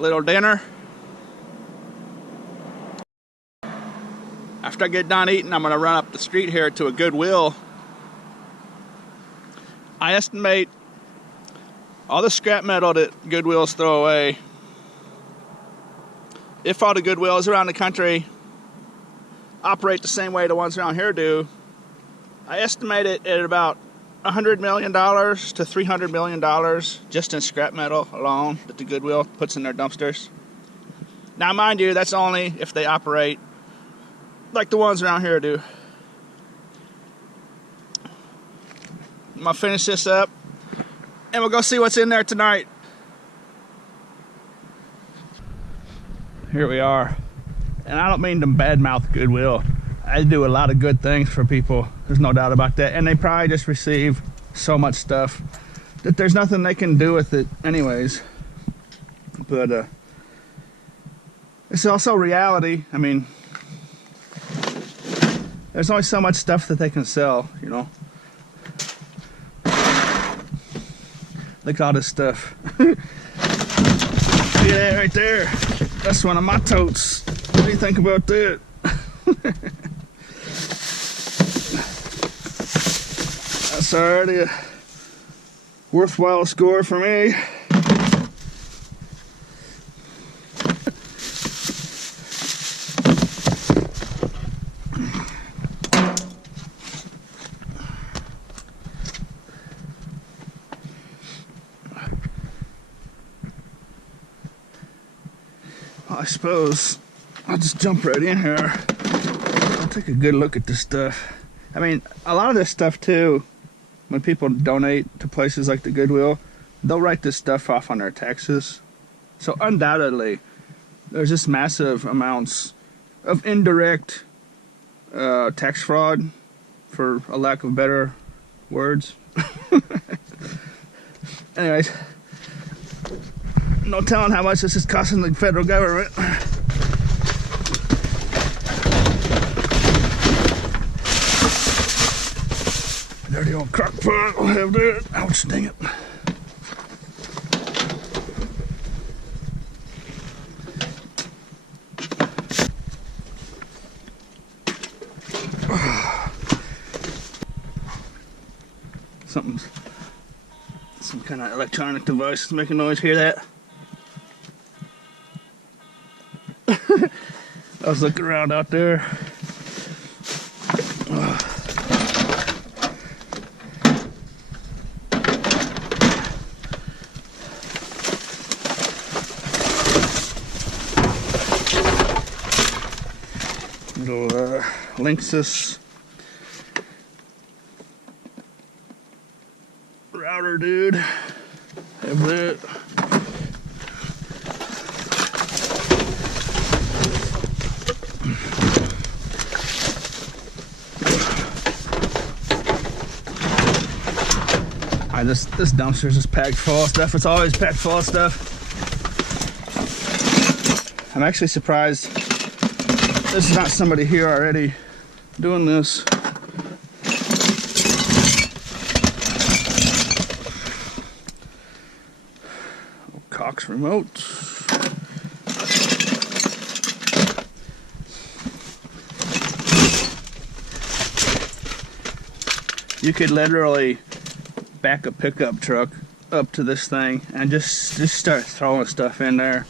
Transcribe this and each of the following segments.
little dinner. After I get done eating, I'm going to run up the street here to a Goodwill. I estimate all the scrap metal that Goodwills throw away, if all the Goodwills around the country operate the same way the ones around here do, I estimate it at about $100 million to $300 million just in scrap metal alone that the Goodwill puts in their dumpsters. Now, mind you, that's only if they operate like the ones around here do. I'm gonna finish this up and we'll go see what's in there tonight. Here we are. And I don't mean to badmouth Goodwill. I do a lot of good things for people. There's no doubt about that. And they probably just receive so much stuff that there's nothing they can do with it anyways. But it's also reality. I mean, there's only so much stuff that they can sell, you know. Look at all this stuff. Look at that right there. That's one of my totes. What do you think about that? That's already a worthwhile score for me. I suppose I'll just jump right in here. I'll take a good look at this stuff. I mean, a lot of this stuff too, when people donate to places like the Goodwill, they'll write this stuff off on their taxes. So undoubtedly, there's just massive amounts of indirect tax fraud, for a lack of better words. Anyways, no telling how much this is costing the federal government. Dirty old crock pot, I'll have that. Ouch, dang it. Some kind of electronic device is making noise. Hear that? I was looking around out there. Little Linksys router, dude. Have that. This dumpster's just packed full of stuff. It's always packed full of stuff. I'm actually surprised this is not somebody here already doing this. Cox remote. You could literally back a pickup truck up to this thing and just start throwing stuff in there.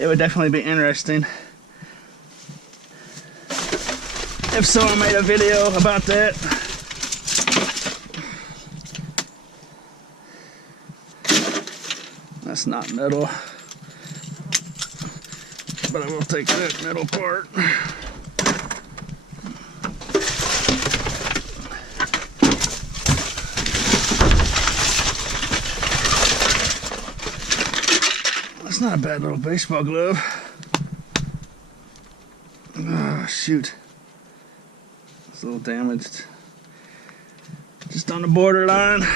It would definitely be interesting if someone made a video about that. That's not metal, but I will take that metal part. That's not a bad little baseball glove. Oh, shoot. It's a little damaged. Just on the borderline.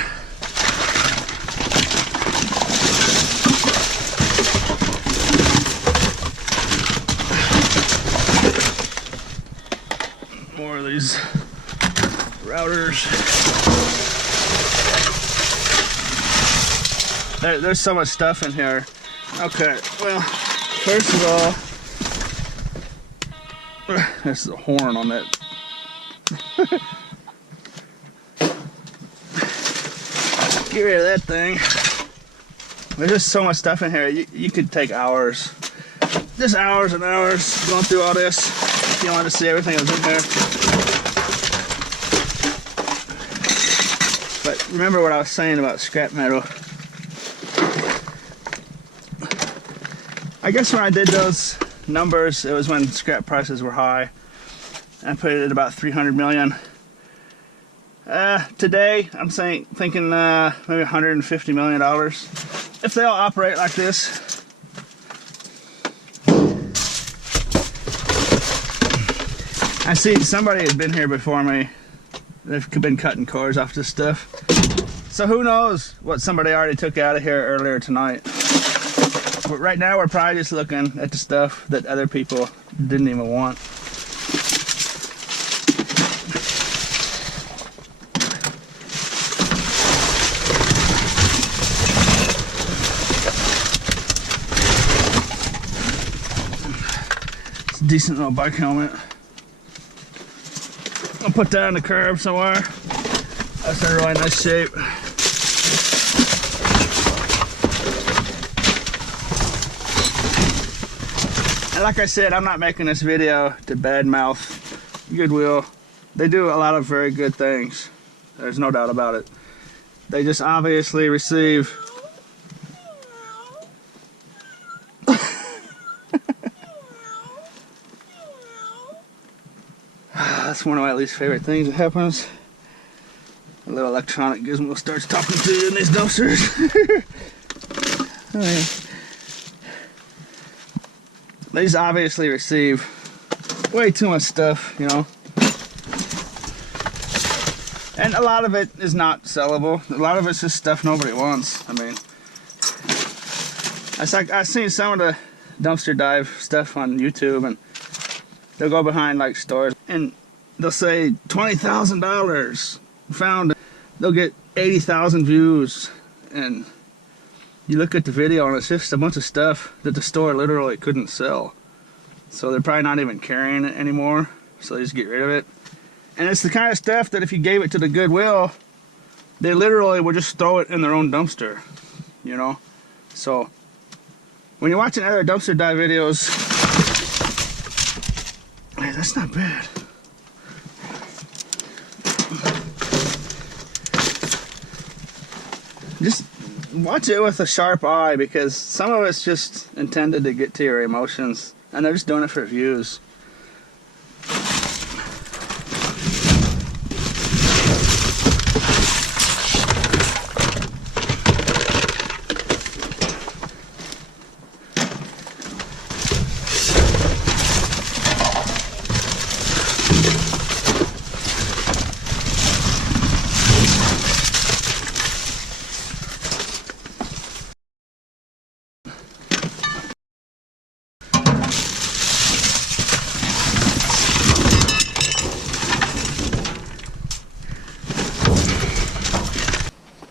hours. There's so much stuff in here. Okay, well, first of all, there's a horn on that. Get rid of that thing. There's just so much stuff in here. You could take hours. Just hours and hours going through all this if you wanted to see everything that's in here. But remember what I was saying about scrap metal. I guess when I did those numbers, it was when scrap prices were high. I put it at about 300 million. Today, I'm thinking maybe $150 million. If they all operate like this. I see somebody has been here before me. They've been cutting cores off this stuff. So who knows what somebody already took out of here earlier tonight. But right now we're probably just looking at the stuff that other people didn't even want. It's a decent little bike helmet. I'll put that on the curb somewhere. That's in really nice shape. And like I said, I'm not making this video to badmouth Goodwill. They do a lot of very good things. There's no doubt about it. They just obviously receive that's one of my least favorite things that happens. A little electronic gizmo starts talking to you in these dumpsters. Oh, yeah. They just obviously receive way too much stuff, you know. And a lot of it is not sellable. A lot of it's just stuff nobody wants. I mean, I've seen some of the dumpster dive stuff on YouTube, and they'll go behind like stores and they'll say $20,000 found. They'll get 80,000 views, and you look at the video and it's just a bunch of stuff that the store literally couldn't sell. So they're probably not even carrying it anymore, so they just get rid of it. And it's the kind of stuff that if you gave it to the Goodwill, they literally would just throw it in their own dumpster, you know. So when you're watching other dumpster dive videos, hey, that's not bad. Just watch it with a sharp eye, because some of it's just intended to get to your emotions, and they're just doing it for views.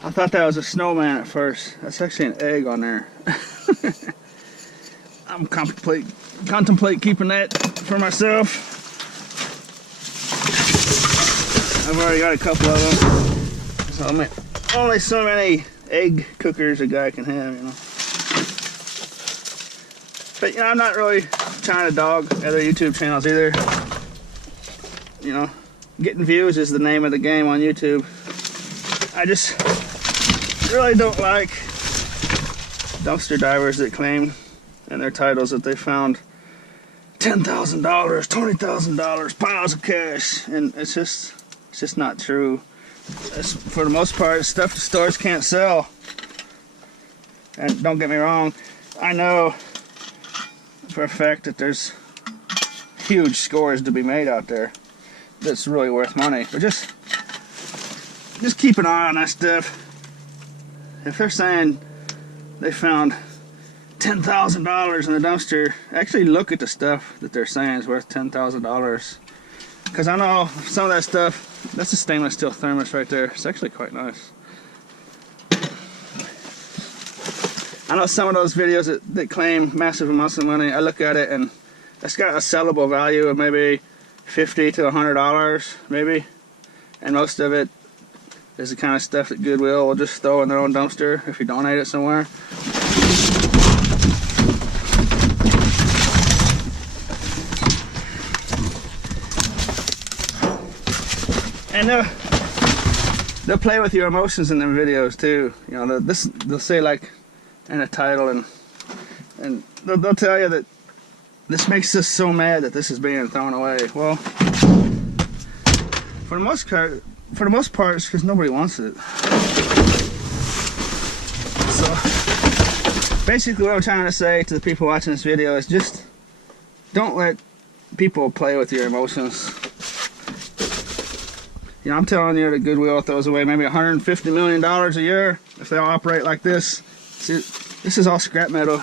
I thought that was a snowman at first. That's actually an egg on there. I'm contemplate keeping that for myself. I've already got a couple of them. So I mean, only so many egg cookers a guy can have, you know. But you know, I'm not really trying to dog other YouTube channels either. You know, getting views is the name of the game on YouTube. I just really don't like dumpster divers that claim in their titles that they found $10,000, $20,000, piles of cash, and it's just not true. It's, for the most part, it's stuff the stores can't sell. And don't get me wrong, I know for a fact that there's huge scores to be made out there that's really worth money, but just keep an eye on that stuff. If they're saying they found $10,000 in the dumpster, actually look at the stuff that they're saying is worth $10,000. Because I know some of that stuff, that's a stainless steel thermos right there. It's actually quite nice. I know some of those videos that claim massive amounts of money, I look at it and it's got a sellable value of maybe $50 to $100, maybe. And most of it is the kind of stuff that Goodwill will just throw in their own dumpster if you donate it somewhere. And they'll play with your emotions in them videos too. You know, they'll say like in a title, and they'll tell you that this makes us so mad that this is being thrown away. Well, for the most part, it's because nobody wants it. So basically, what I'm trying to say to the people watching this video is just don't let people play with your emotions. You know, I'm telling you that Goodwill throws away maybe $150 million a year if they all operate like this. See, this is all scrap metal.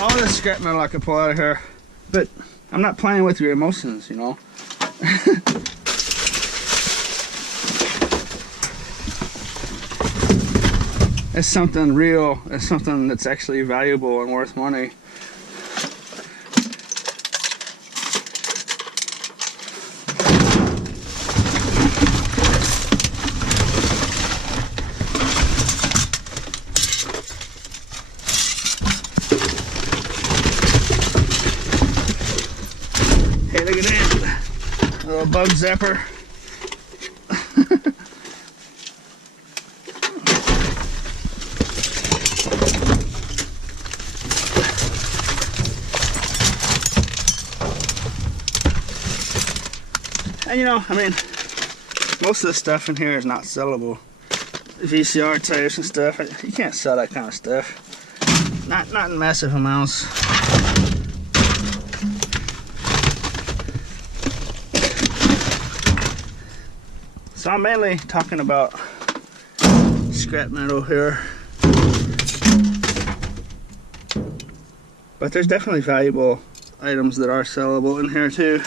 All this scrap metal I can pull out of here. But I'm not playing with your emotions, you know. It's something real. It's something that's actually valuable and worth money. Hey, look at that. A little bug zapper. And you know, I mean, most of the stuff in here is not sellable. VCR tapes and stuff, you can't sell that kind of stuff. Not in massive amounts. So I'm mainly talking about scrap metal here. But there's definitely valuable items that are sellable in here too.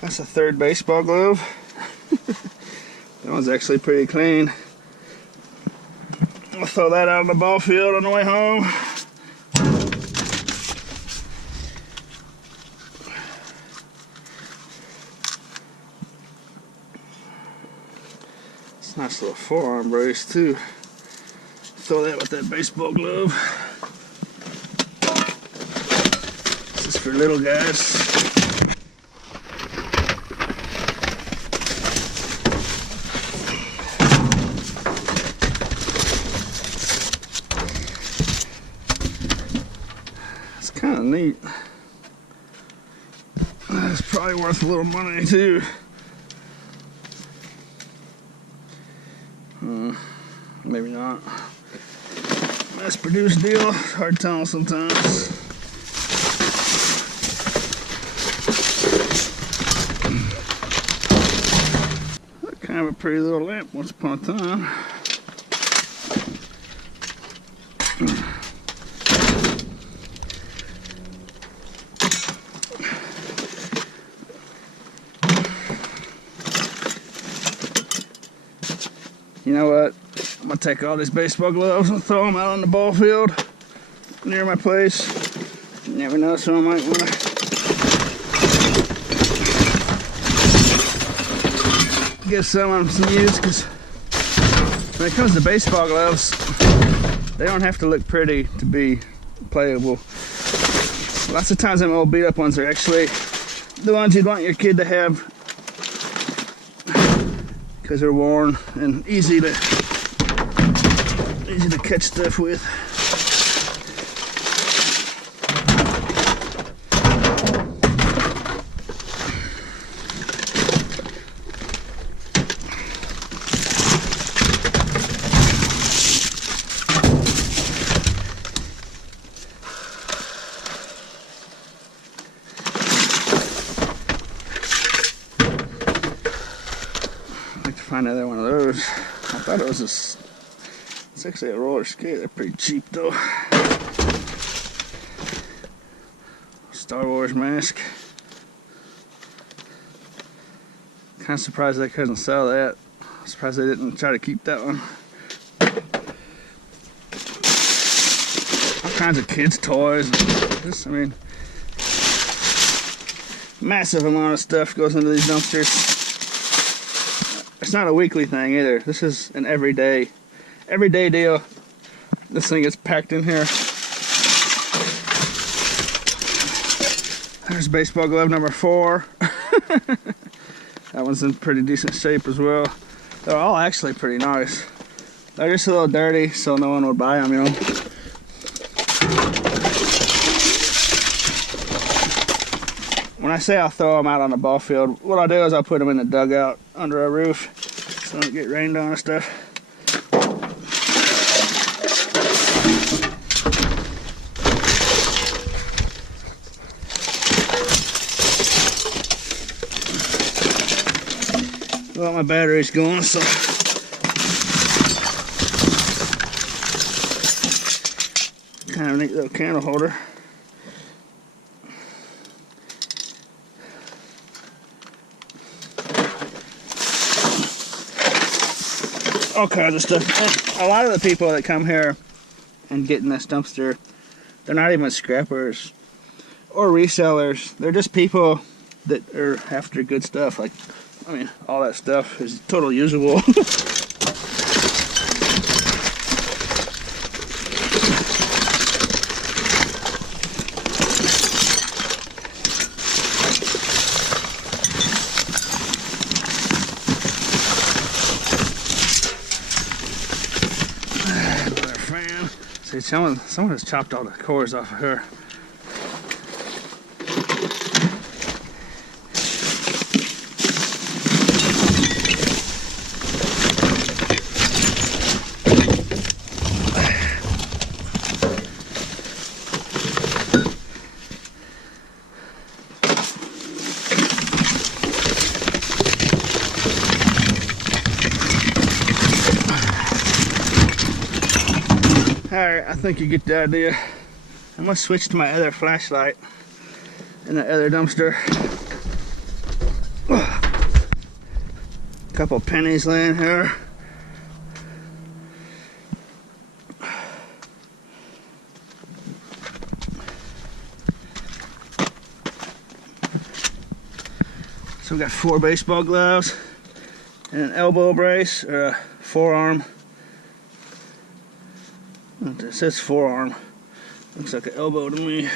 That's a third baseball glove. That one's actually pretty clean. I'll throw that out on the ball field on the way home. It's a nice little forearm brace too. Throw that with that baseball glove. This is for little guys. Kind of neat. It's probably worth a little money too. Maybe not. Mass produced deal. Hard telling sometimes. Kind of a pretty little lamp once upon a time. You know what? I'm gonna take all these baseball gloves and throw them out on the ball field near my place. You never know, so I might want to give some of them some use, because when it comes to baseball gloves, they don't have to look pretty to be playable. Lots of times them old beat up ones are actually the ones you'd want your kid to have, because they're worn and easy to catch stuff with. find another one of those. I thought it was this. It's actually a roller skate. They're pretty cheap though. Star Wars mask. Kind of surprised they couldn't sell that. Surprised they didn't try to keep that one. All kinds of kids' toys. Just, I mean, massive amount of stuff goes into these dumpsters. It's not a weekly thing either. This is an everyday deal. This thing gets packed in here. There's baseball glove number 4. That one's in pretty decent shape as well. They're all actually pretty nice. They're just a little dirty, so no one would buy them, you know. When I say I'll throw them out on the ball field, what I'll do is I'll put them in the dugout under a roof so they don't get rained on and stuff. Well, my battery's going, so kind of a neat little candle holder. All kinds of stuff. And a lot of the people that come here and get in this dumpster, they're not even scrappers or resellers. They're just people that are after good stuff. Like, I mean, all that stuff is totally usable. Another fan. See, someone has chopped all the cores off of her. Alright, I think you get the idea. I'm gonna switch to my other flashlight in the other dumpster. A couple pennies laying here. So we got 4 baseball gloves and an elbow brace or a forearm. It says forearm. Looks like an elbow to me.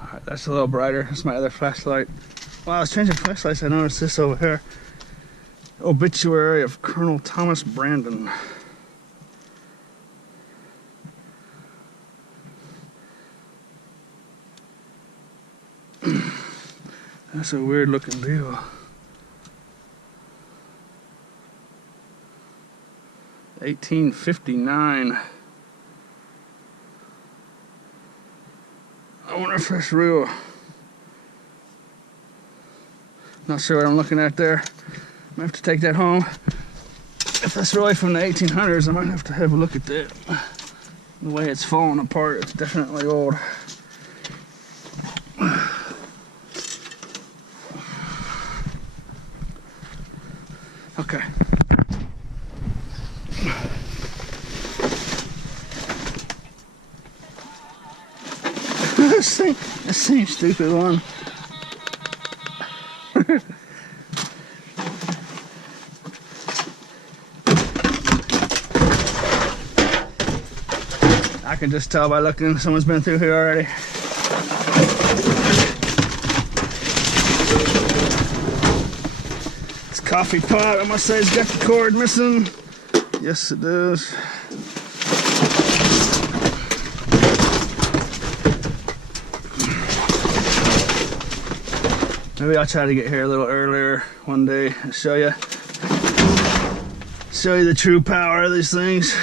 Alright, that's a little brighter. That's my other flashlight. While I was changing flashlights, I noticed this over here. Obituary of Colonel Thomas Brandon. That's a weird looking deal. 1859. I wonder if that's real. Not sure what I'm looking at there. I might have to take that home. If that's really from the 1800s, I might have to have a look at that. The way it's falling apart, it's definitely old. Okay. The same stupid one. I can just tell by looking, someone's been through here already. This coffee pot, I must say, it's got the cord missing. Yes, it does. Maybe I'll try to get here a little earlier one day and show you the true power of these things.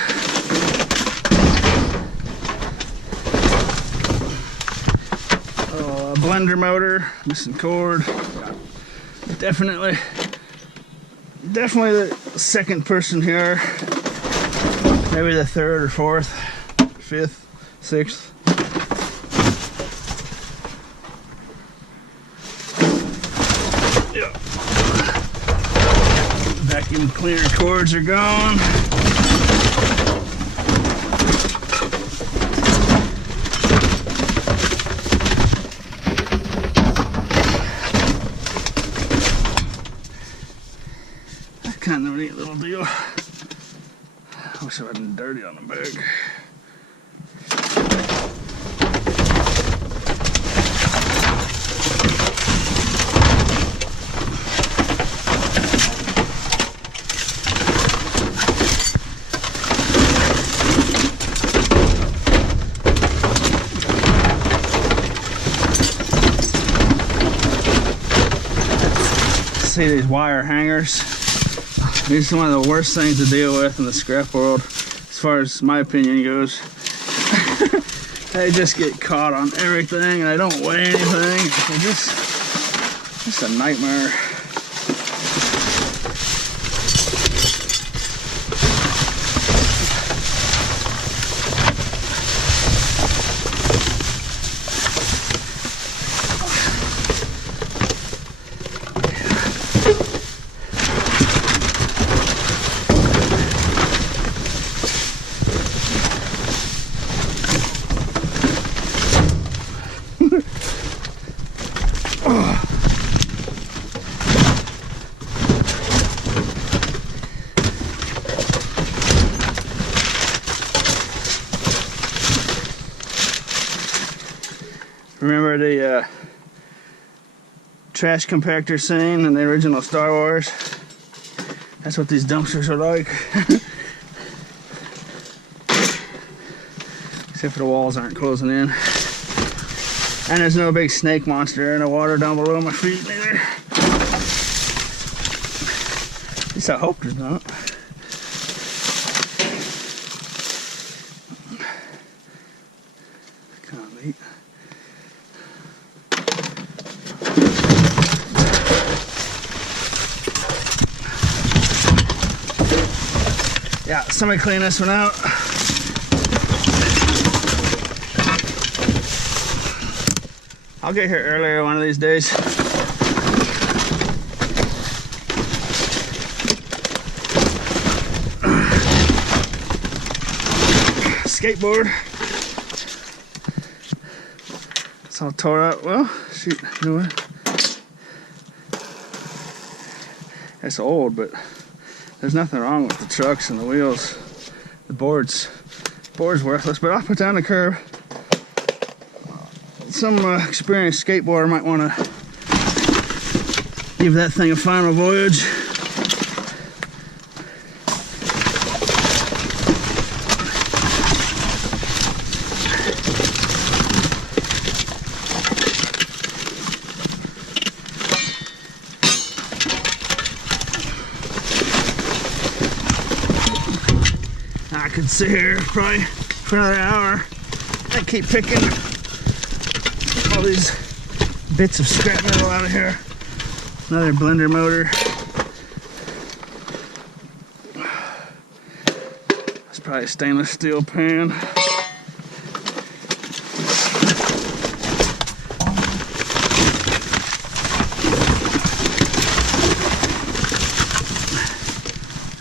Oh, blender motor, missing cord. Definitely the second person here. Maybe the third or fourth, fifth, sixth. Yeah. Vacuum cleaner cords are gone. Kind of a neat little deal. I wish I wasn't dirty on the bag. See these wire hangers? These are one of the worst things to deal with in the scrap world, as far as my opinion goes. They just get caught on everything, and they don't weigh anything. They're just a nightmare. Remember the trash compactor scene in the original Star Wars? That's what these dumpsters are like. Except for the walls aren't closing in. And there's no big snake monster in the water down below my feet either. At least I hope there's not. Kind of neat. Yeah, somebody clean this one out. I'll get here earlier one of these days. Skateboard. It's all tore up. Well, shoot, you know what? It's old, but there's nothing wrong with the trucks and the wheels. The board's worthless, but I'll put down the curb. Some experienced skateboarder might want to give that thing a final voyage. I could sit here probably for another hour and keep picking all these bits of scrap metal out of here. Another blender motor. That's probably a stainless steel pan.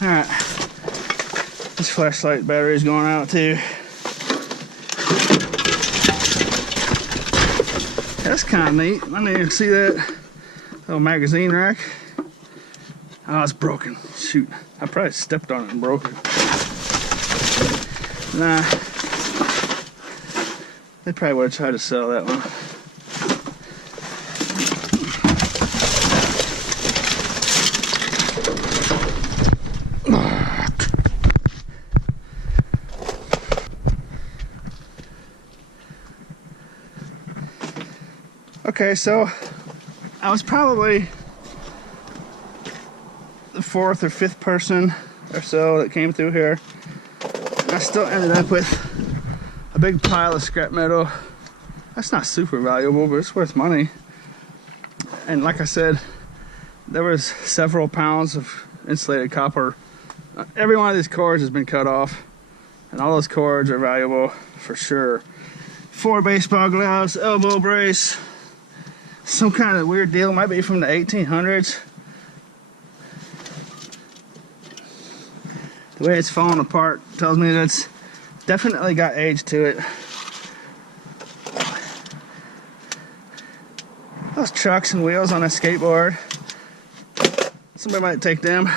Alright. This flashlight battery is going out too. That's kind of neat. I didn't even see that little magazine rack. Oh, it's broken. Shoot. I probably stepped on it and broke it. Nah. They probably would have tried to sell that one. Okay, so I was probably the fourth or fifth person or so that came through here. And I still ended up with a big pile of scrap metal That's not super valuable, but it's worth money. And like I said, there was several pounds of insulated copper. Every one of these cords has been cut off, and all those cords are valuable for sure. 4 baseball gloves, elbow brace, some kind of weird deal, might be from the 1800s. The way it's falling apart tells me that's definitely got age to it. Those trucks and wheels on a skateboard, somebody might take them.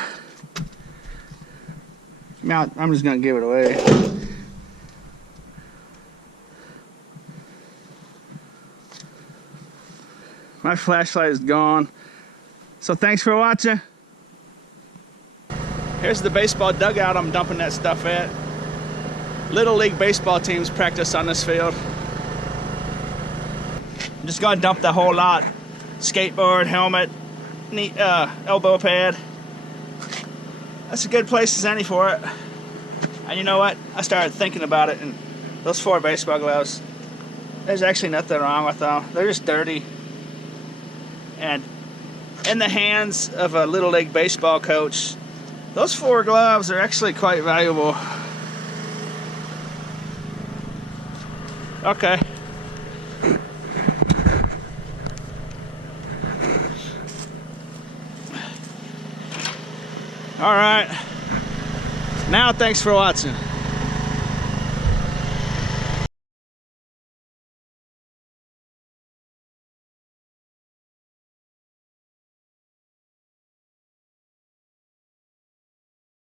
I'm just gonna give it away. My flashlight is gone. So thanks for watching. Here's the baseball dugout I'm dumping that stuff at. Little League baseball teams practice on this field. I'm just gonna dump the whole lot. Skateboard, helmet, elbow pad. That's a good place as any for it. And you know what? I started thinking about it, and those 4 baseball gloves, there's actually nothing wrong with them. They're just dirty. And in the hands of a Little League baseball coach, those 4 gloves are actually quite valuable. Okay. All right. Now, thanks for watching.